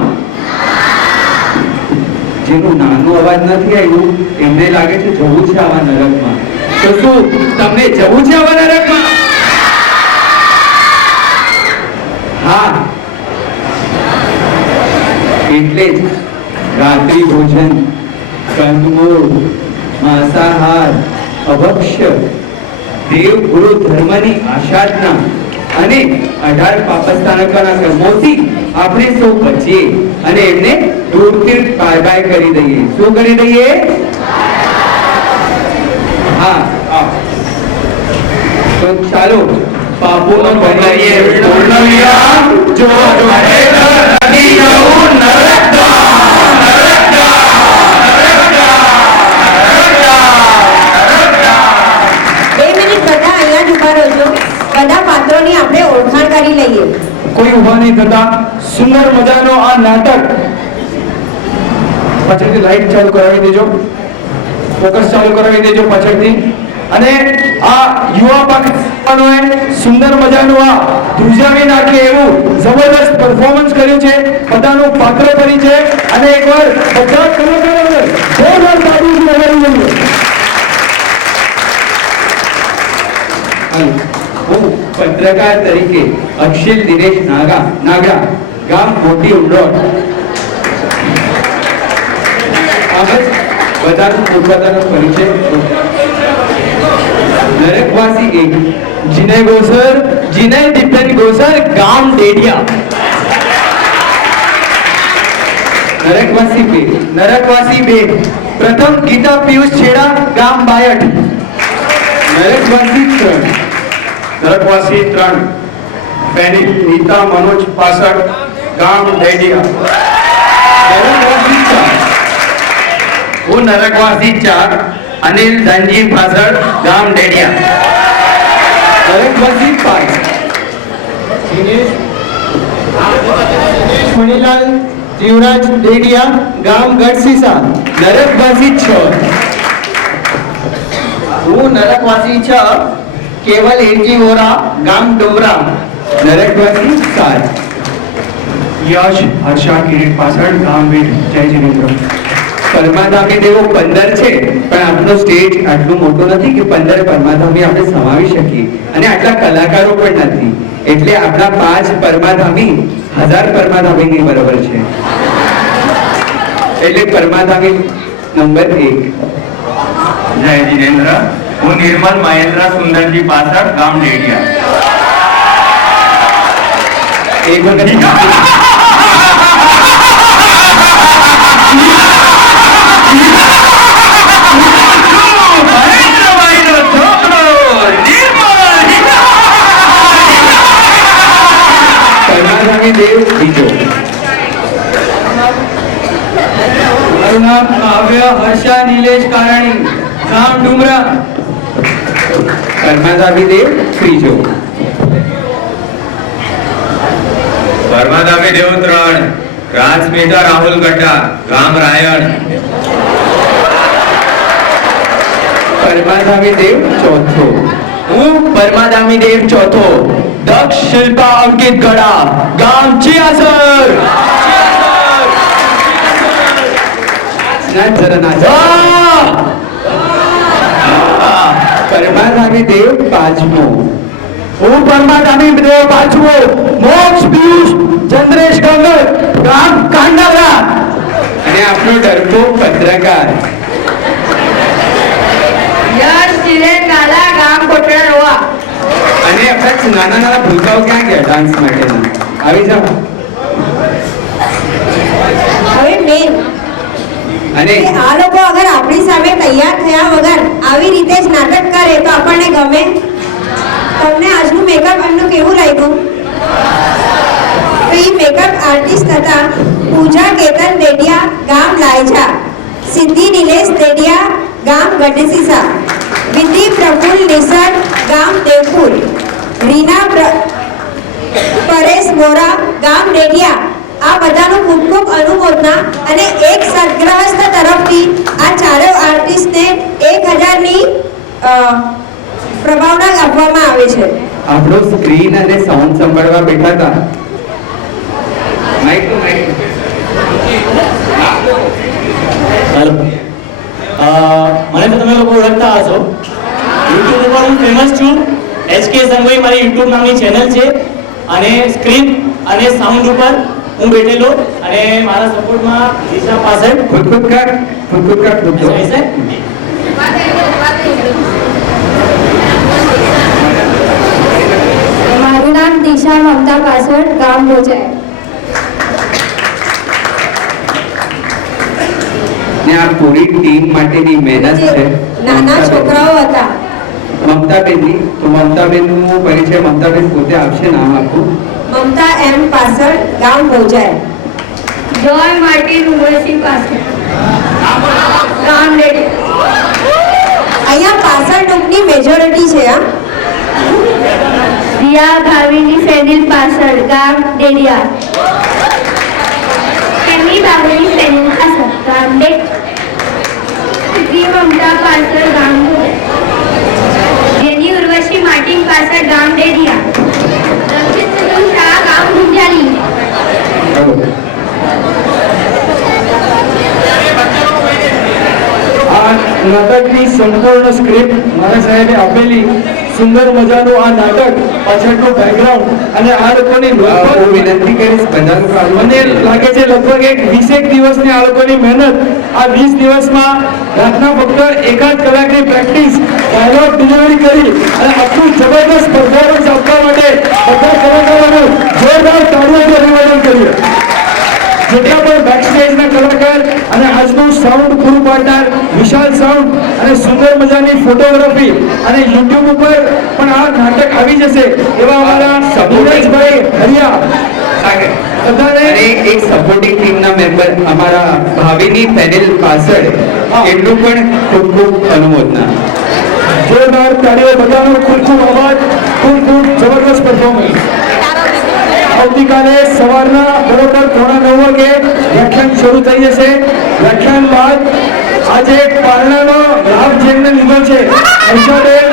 જેનું નાનો અવાજ નથી આવ્યું એમને લાગે છે જવું છે આવા નરકમાં. તો શું તમને જવું છે આવા નરકમાં? હા, એટલે જ રાત્રિ ભોજન, કંદમૂળ, માંસાહાર, અભક્ષ્ય, દેવ ગુરુ ધર્મની આસાધના અને 18 પાપસ્થાનકોના કર્મોથી આપણે સૌ બચીએ અને એમને દૂરથી બાય બાય કરી દઈએ. શું કરી દઈએ? હા, તો ચાલો પાપોનો બનાવીએ પૂર્ણ વિરામ. જો ખરેખર નથી જવું નરકમાં, નરકમાં, નરકમાં, નરકમાં. કોઈ ઊભા નહીં થતા. સુંદર મજાનો આ નાટક પાછળથી લાઈટ ચાલુ કરાવી દેજો, ફોકસ ચાલુ કરાવી દેજો પાછળથી. અને આ યુવા પાકિસ્તાનોએ સુંદર મજાનું આ ધ્રુજાવી નાખે એવું જબરદસ્ત પરફોર્મન્સ કર્યું છે. બધાનું પાત્ર પરિચય અને એકવાર બધા કલાકારોને જોરદાર તાળીઓથી વધાવી દઈએ. હું પત્રકાર તરીકે અક્ષિલ દિનેશ નાગડા, ગામ મોટી ઉંડોળ. બધાનો પોતપોતાનો પરિચય. નરકવાસી 1 जिनय गोसर, जिनय दीपन गोसर, गाम डेडिया. નરકવાસી 2 नरकवासी 2 प्रथम गीता पीयूष छेड़ा, गाम बायट. નરકવાસી 3 નરકવાસી 3 ફેનિક નીતા મનોજ પાસડ, ગામ ડેડિયા. નરકવાસી 4 હું નરકવાસી 4 અનિલ ધનજી પાસડ, ગામ ડેડિયા. નરકવાસી 5 मणिलाल जीवराज डेडिया, गाम गढ़सीसा. નરકવાસી 6 હું નરકવાસી 6 કેવલ એજી વોરા, ગામ ડુમરા. નરકવાસી 7 યશ હર્ષા કિરીટ પાસડ, ગામ બીડ. જય જિનેન્દ્ર. પરમાધામી દેવો 15 છે, પણ આપણો સ્ટેજ આટલું મોટું નથી કે 15 પરમાધામી આપણે સમાવી શકીએ, અને આટલા કલાકારો પણ નથી. એટલે આપણા 5 પરમાધામી 1000 પરમાધામીની બરાબર છે. એટલે પરમાધામી નંબર 1. જય જિનેન્દ્ર. હું નિર્મલ મહેન્દ્ર સુંદરજી પાસડ, ગામ ડેડિયા. એક વખત પરમાધામી દેવ બીજો. મારું નામ કાવ્ય હર્ષા નિલેશ કારાણી, ગામ ડુમરા. પરમાધામી દેવ ત્રીજો. પરમાધામી દેવ 3 રાજસ્મિતા રાહુલ ગઢા, ગામ રાયણ. પરમાધામી દેવ ચોથો. હું પરમાદામી દેવ ચોથો, દક્ષ શિલ્પા અંકિત ગડા, ગામ ચિયાસર. નાચ જરા નાચ. પરમાધામી દેવ પાંચમો. હું પરમાદામી દેવ પાંચમો, મોક્ષ પિયુષ ચંદ્રેશ ગંગર, ગામ કાંડાવરા. અને આપણો ડરપોક પત્રકાર યશ ચિરેન ગાલા, ગામ કોટડા રોવા. અને આપણા નાના નાના ભૂલકાઓ ક્યાં ગયા ડાન્સ માટેના? આવી જાઓ. હવે મેન અને કે આ લોકો અગર આપણી સામે તૈયાર થયા વગર આવી રીતે જ નાટક કરે તો આપણને ગમે? તમને આજનું મેકઅપ એમનું કેવું લાગ્યું? તો એ મેકઅપ આર્ટિસ્ટ હતા પૂજા કેતન ડેડિયા, ગામ લાયજા. સિદ્ધિ નિલેશ ડેડિયા, ગામ ગઢસીસા. વિધિ પ્રફુલ્લ નિસર, ગામ દેવપુર. રીના પરેશ વોરા, ગામ ડેડિયા. આ બધાનું ખૂબ ખૂબ અનુમોદના અને એક સદગ્રહસ્થ તરફથી આ ચારે આર્ટિસ્ટને 1000ની પ્રભાવના આપવામાં આવે છે. આપણો સ્ક્રીન અને સાઉન્ડ સંભાળવા બેઠા હતા. માઈક તો માઈક. હેલો, મને તો તમે લોકો ઓળખતા હશો. યુટ્યુબ ઉપર હું ફેમસ છું. HK સંગોઈ મારી યુટ્યુબ નામની ચેનલ છે, અને સ્ક્રીન અને સાઉન્ડ ઉપર હું બેઠેલો, અને મારા સપોર્ટમાં દિશા પાસડ. ખુદ કર. મારું નામ દિશા મમતા પાસવડ, ગામ ભોજાય. ને આ પૂરી ટીમ માટેની મહેનત જે છે. નાના છોકરાઓ હતા મમતાબેનની, તો મમતાબેનનું પરિચય મમતાબેન પોતે આપશે, નામ આખું. મમતા એમ પાસડ, ગામ ભોજાય. જોય માર્ટિન ઉમરસિંહ પાસવડ, ગામ રેડી. અહીંયા પાસડ લોકોની મેજોરિટી છે. હા, યા ભાવિની ફેનિલ પાછળ ગામ ડેડિયા. એમની ભાવિની ફેનિલ પાછળ ગામ ડેડિયા. મમતા પાછળ ગામ જેની ઉર્વશી માર્ટિન પાછળ ગામ ડેડિયા. રણજીત સિંધુ શાહ ગામ ગુંજાલી. આ નાટકની સંપૂર્ણ સ્ક્રિપ્ટ મારા સાહેબે આપેલી. સુંદર મજાનું આ નાટક, પાછળનું બેકગ્રાઉન્ડ અને આ લોકોની હું વિનંતી કરીશ બધાનું મને લાગે છે લગભગ એક 20 દિવસની આ લોકોની મહેનત. આ 20 દિવસમાં રાતના ફક્ત એકાદ કલાકની પ્રેક્ટિસ, ડાયલોગ ડિલિવરી કરી અને આટલું જબરદસ્ત પરફોર્મન્સ આપવા માટે બધા કલાકારોનું જોરદાર તાળીઓથી અભિવાદન કરીએ. જેટલા પણ બેકસ્ટેજના કલાકાર અને આજનું સાઉન્ડ પૂરું પાડનાર વિશાલ સાઉન્ડ અને સુંદર મજાની ફોટોગ્રાફી અને યુટ્યુબ ઉપર પણ આ નાટક આવી જશે એવા અમારા સબુરેશભાઈ હરિયા અને એક સપોર્ટિંગ ટીમના મેમ્બર અમારા ભાવિની પેનલ પાછળ એટલું પણ ખૂબ ખૂબ અનુમોદના. જોરદાર તાળીઓ બધાનો ખૂબ ખૂબ આભાર. ખૂબ ખૂબ જબરદસ્ત પરફોર્મન્સ. આવતીકાલે સવારના બરોબર 9:30 વાગે વ્યાખ્યાન શરૂ થઈ જશે. વ્યાખ્યાન બાદ આજે પારણાનો લાભ જેમને લીધો છે હર્ષાબેન